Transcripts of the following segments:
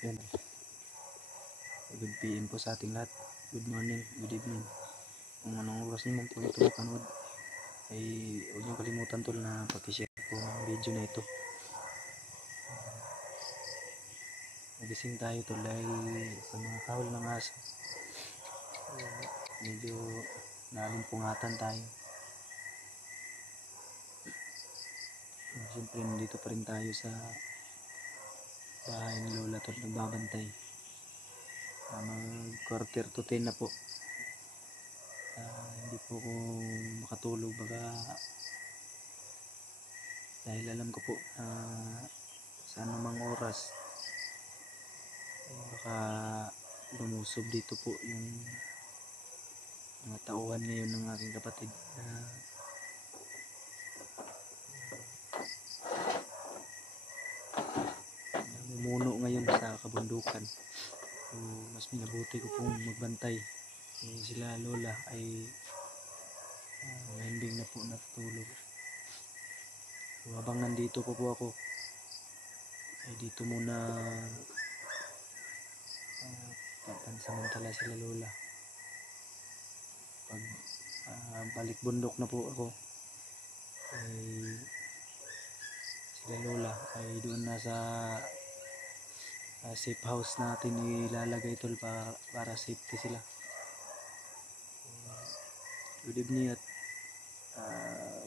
Yan. Good PM po sa ating lahat. Good morning, good evening. Kung anong oras naman po ito mapanood, ay huwag niyo kalimutan tol na pag-share po ng video na ito. Nagising tayo tol dahil sa mga kahol ng aso. Medyo nalimpungatan tayo. Siyempre nandito pa rin tayo sa bahay ni Lola tol, nagbabantay. Mag quarter to 10 na po. Hindi po ako makatulog baka dahil alam ko po sa anumang oras baka lumusob dito po yung mga tauhan ngayon ng aking kapatid. Namumuno ngayon sa kabundukan, so mas minabuti ko pong magbantay. Sila Lola ay ending na po natutulog. So, habang nandito po ako ay dito muna pansamantala sila Lola. Pag balik bundok na po ako ay sila Lola ay doon na sa safe house natin ilalagay tol para safety sila. Good evening at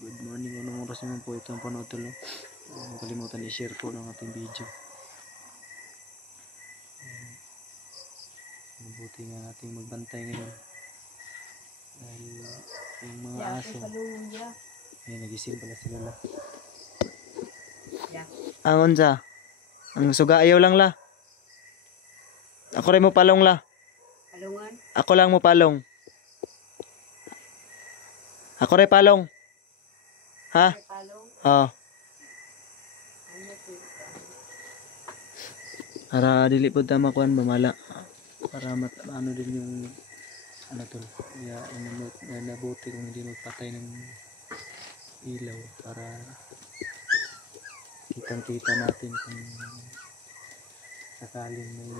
good morning. Anong oras naman po ito ang panood tol. Huwag kalimutan i-share po ng ating video. Mabuti nga natin magbantay ngayon dahil yung mga aso ay nagising pala sila la. Angon sa ang suga ayaw lang la. Ako rin mo palong la. Palungan? Ako lang mo palong. Ako rin palong. Ha? Palong? Oo. Para dili po tama kuan mamala. Para ano din yung ano tol. Kaya nabuti kung hindi magpatay ng ilaw para kitang-kita natin kung sakaling may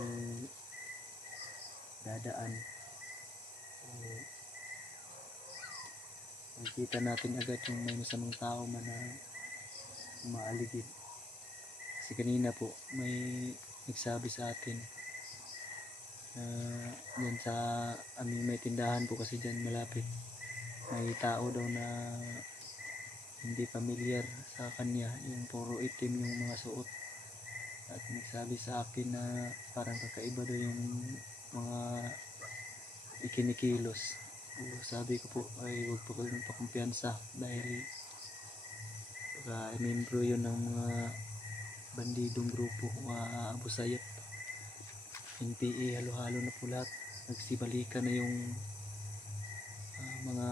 dadaan. Makikita natin agad kung may masamang tao man na umaaligid. Kasi kanina po may nagsabi sa atin dyan sa aming may tindahan po kasi dyan malapit. May tao daw na hindi familiar sa kanya, yung puro itim yung mga suot. At nagsabi sa akin na parang kakaiba daw yung mga ikinikilos. Sabi ko po ay huwag po kayo magpakumpiyansa dahil membro yun ng mga bandidong grupo, mga Abu Sayyaf, NPA, halo-halo na po lahat. Nagsibalikan na yung mga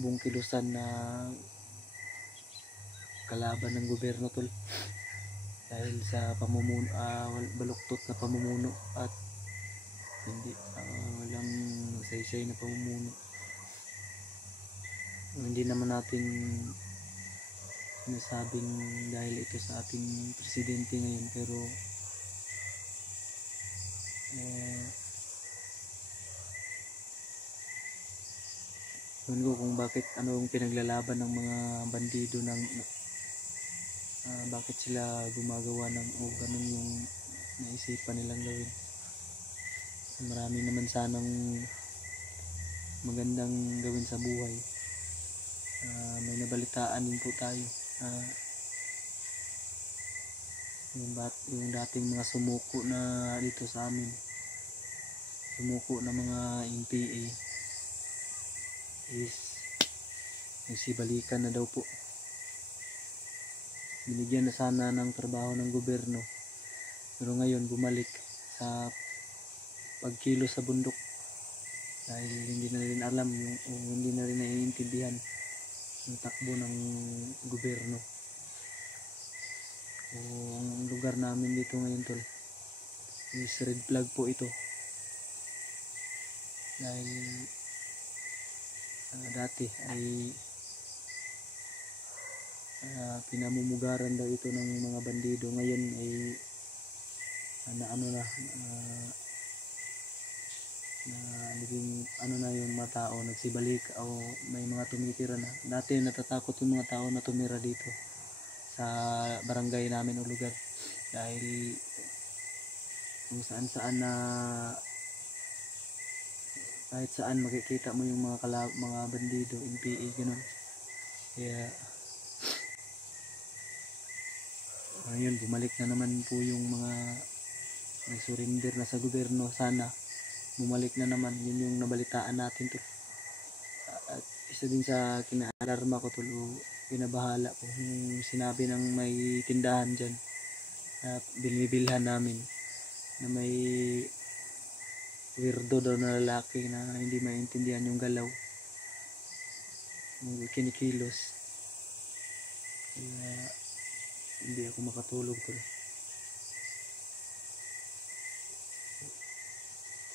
buong kilusan na kalaban ng gobyerno tol dahil sa pamumuno, baluktot na pamumuno at hindi walang saysay na pamumuno. Hindi naman natin sinasabing dahil ito sa ating presidente ngayon, pero yun ko kung bakit anong pinaglalaban ng mga bandido ng bakit sila gumagawa ng ganun yung naisipan nilang gawin. Marami naman sanang magandang gawin sa buhay. May nabalitaan din po tayo yung dating mga sumuko na dito sa amin, sumuko na mga NPA is nagsibalikan na daw po. Binigyan na sana ng trabaho ng gobyerno, pero ngayon bumalik sa pagkilo sa bundok dahil hindi na rin alam hindi na rin naiintindihan yung takbo ng gobyerno. Ang lugar namin dito ngayon tol is red flag po ito dahil dati ay pinamumugaran daw ito ng mga bandido. Ngayon ay naging na yung mga tao nagsibalik o may mga tumitira na. Dati natatakot yung mga tao na tumira dito sa barangay namin o lugar dahil kung saan saan na kahit saan makikita mo yung mga bandido, NPA, ganun. Kaya ngayon bumalik na naman po yung mga nag-surrender na sa gobyerno. Sana bumalik na naman, yun yung nabalitaan natin to. At isa din sa kinaalarma ko tulo, kinabahala ko yung sinabi ng may tindahan dyan na binibilhan namin na may weirdo daw na lalaki na hindi maintindihan yung galaw, yung kinikilos. Kaya hindi ako makatulog tuloy.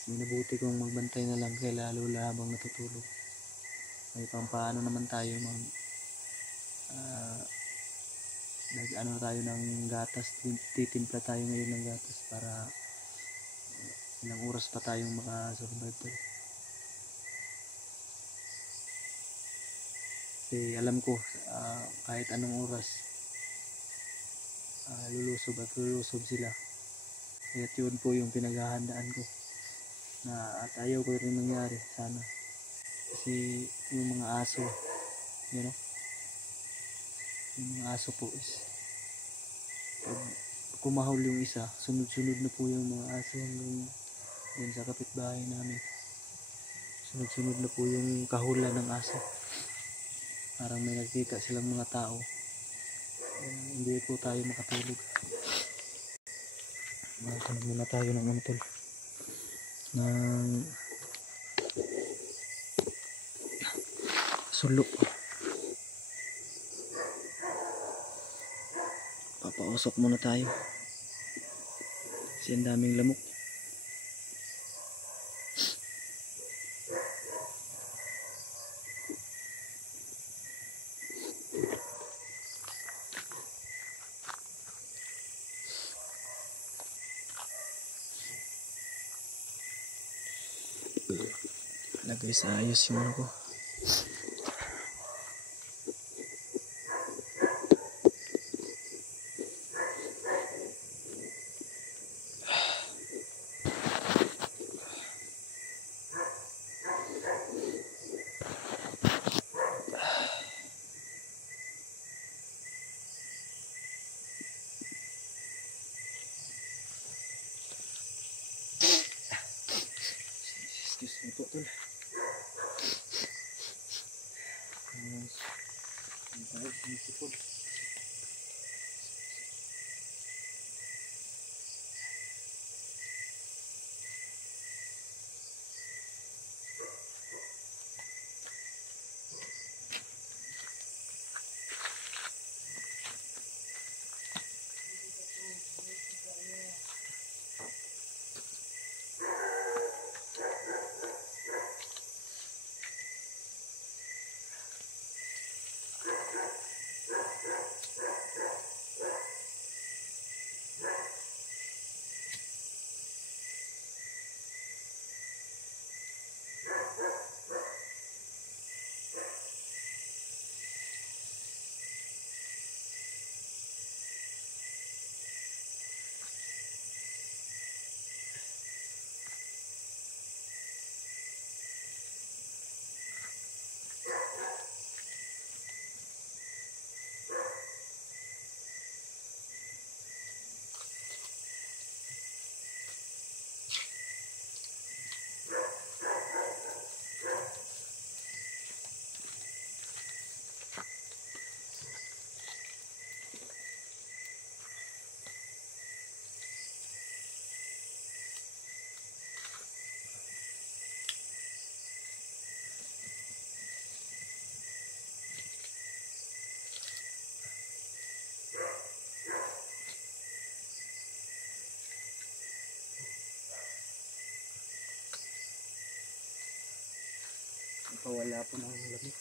Minabuti kong magbantay na lang kay Lola habang natutulog. May pampaano naman tayo tayo ng gatas, titimpla tayo ngayon ng gatas para ilang oras pa tayong makasurvive to. Kasi alam ko kahit anong oras lulusob sila. Kaya yun po yung pinaghahandaan ko at ayaw ko rin mangyari sana. Kasi yung mga aso, yung mga aso po is pag kumahol yung isa, sunod-sunod na po yung mga aso hanggang din sa kapitbahay namin. Sunod-sunod na po yung kahula ng aso. Parang may nakikita silang mga tao. Hindi po tayo makatulog. Magkaroon muna tayo ng tol, ng sulok. Papausok muna tayo kasi ang daming lamok. Lagay sa ayos yung ko. Excuse me po tol. Wala po ng lamok.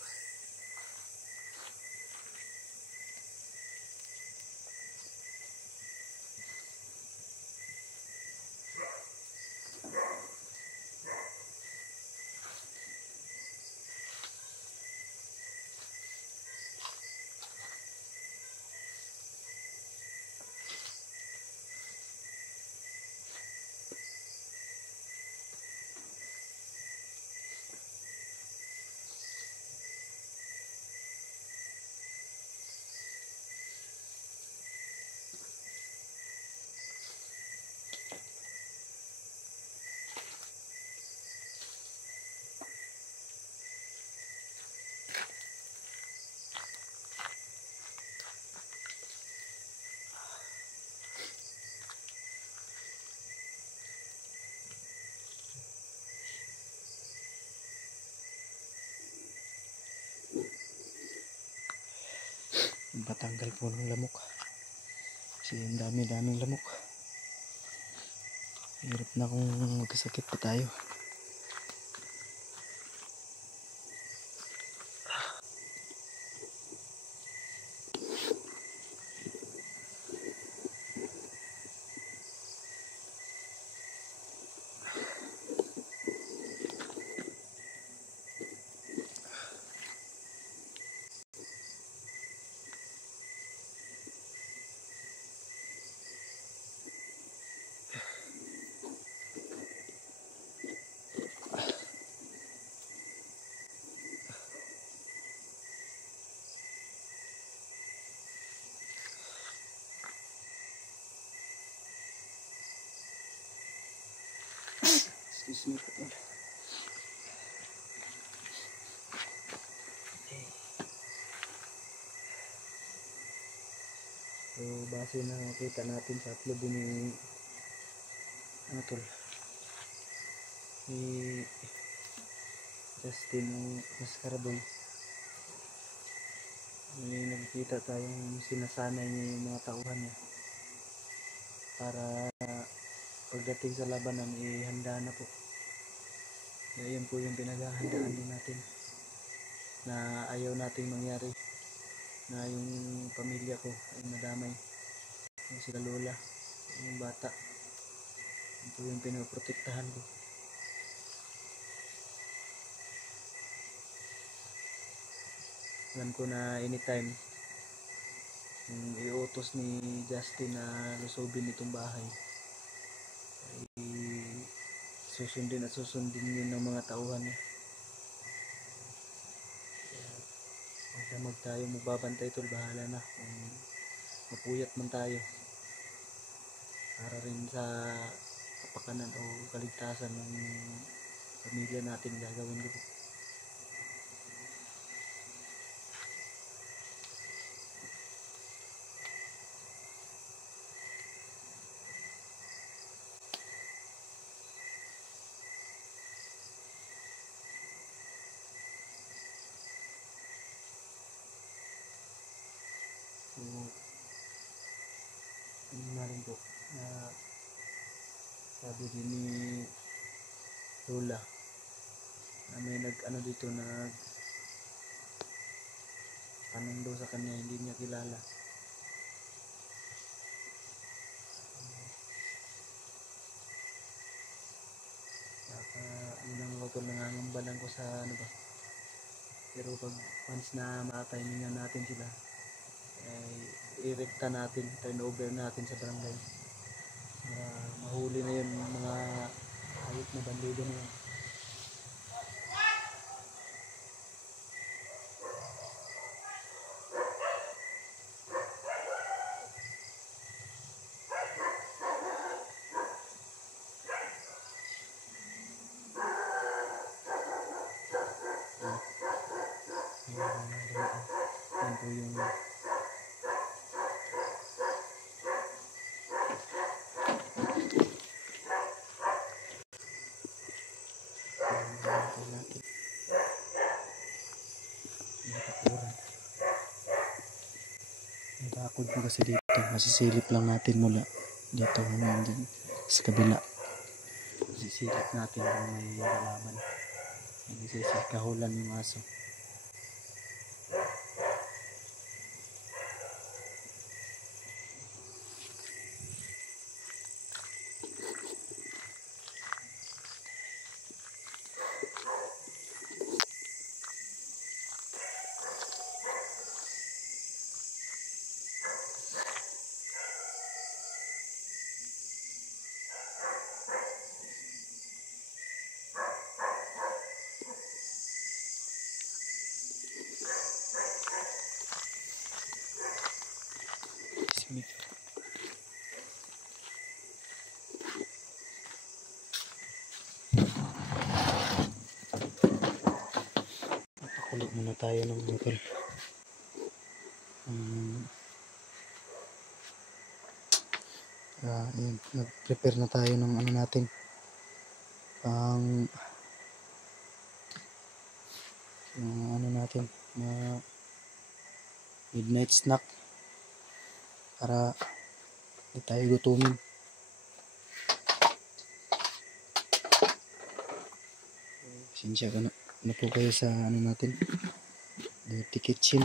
patanggal po ng lamok kasi ang daming lamok. Hirap na kung magkasakit pa tayo. Excuse me po. So base na nakita natin sa upload din ni tol, si Justin Mascaraboy, may nakikita tayong sinasanay niya yung mga tauhan niya para pagdating sa labanan ihanda na po. Kaya yun po yung pinaghahandaan din natin na ayaw nating mangyari na yung pamilya ko ay madamay, yung sila lola, yung bata. Yun po yung pinoprotektahan ko. Alam ko na anytime yung iutos ni Justin na lusubin itong bahay ay susundin at susundin yun ng mga tauhan niya. Magdamag tayo, magbabantay tol, bahala na kung mapuyat man tayo para rin sa kapakanan o kaligtasan ng pamilya natin. Gagawin ko po. So ano na rin po na sabi din ni Lola na may dito tanong daw sa kanya, hindi niya kilala. Saka ano lang ako tol, nangangambalan ko sa ano ba, pero pag once na ma-timing natin sila ay irekta natin, turn over natin sa barangay. Mahuli na yun mga hayop na bandido na yun. Yan po yung natin. Nakakod po kasi dito, masisilip lang natin mula dito hanggang sa kabila. Masisilip natin kung may halaman, nagsisikahulan yung aso. Pakulo muna tayo ng motor. Ayan, nag-prepare na tayo ng ano natin, pang yung ano natin, midnight snack para hindi tayo gutumin. Pasensya ka na po kayo sa ano natin, dirty kitchen.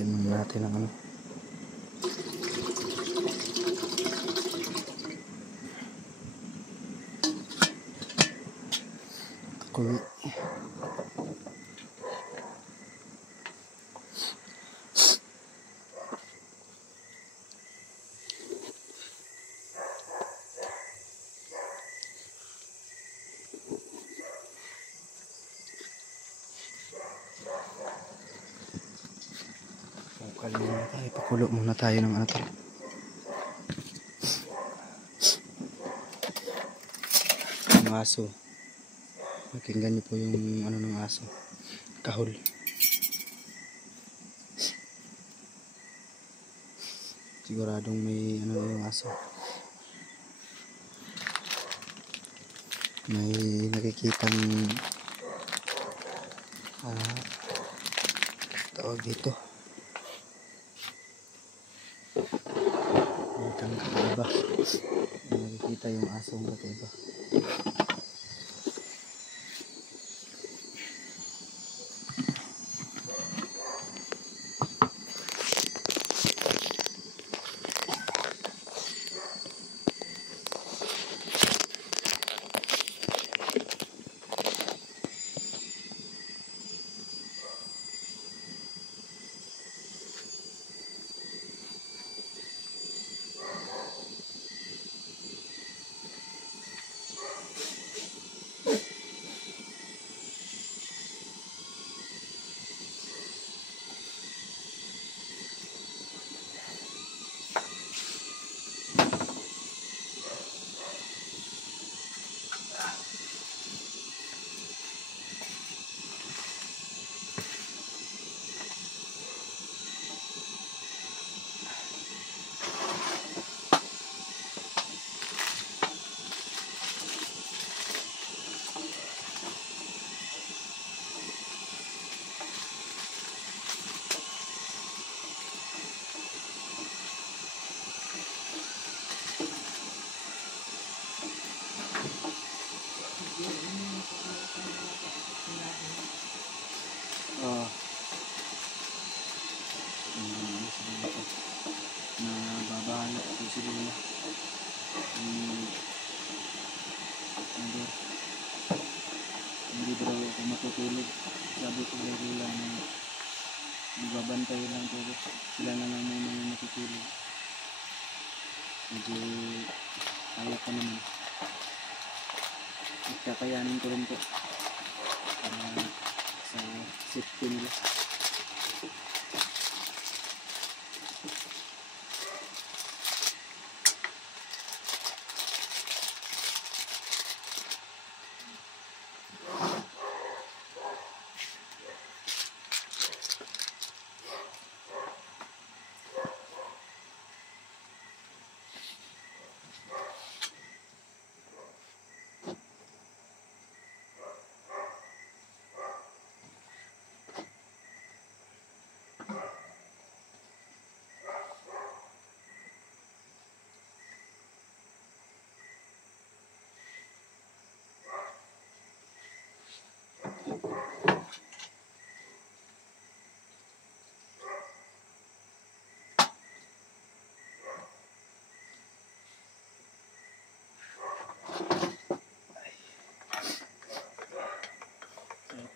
Tingnan natin ang ano. Kuwi. Pakulo muna tayo ng ano to. Ang aso. Pakinggan niyo po yung ano ng aso. Kahol. Siguradong may ano yung aso. May nakikitang tawag dito. May kakaiba. Nakikita yung asong kakaiba. Nababahala po sila hindi daw ako matutulog. Sabi ko lang na magbabantay lang po sila na lang may mga matutulog. Medyo kaya pa naman at kakayanin ko rin po para sa safety nila.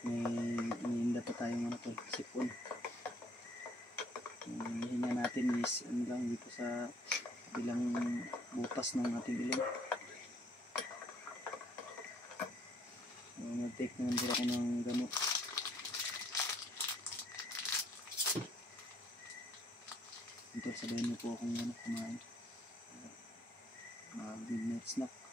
May pa tayong ano to, sipon. Yung hihinga natin is ano lang dito sa bilang butas ng ating ilong. Nag-take naman po ako ng gamot. Ito, sabayin niyo po akong kumain. Midnight snack.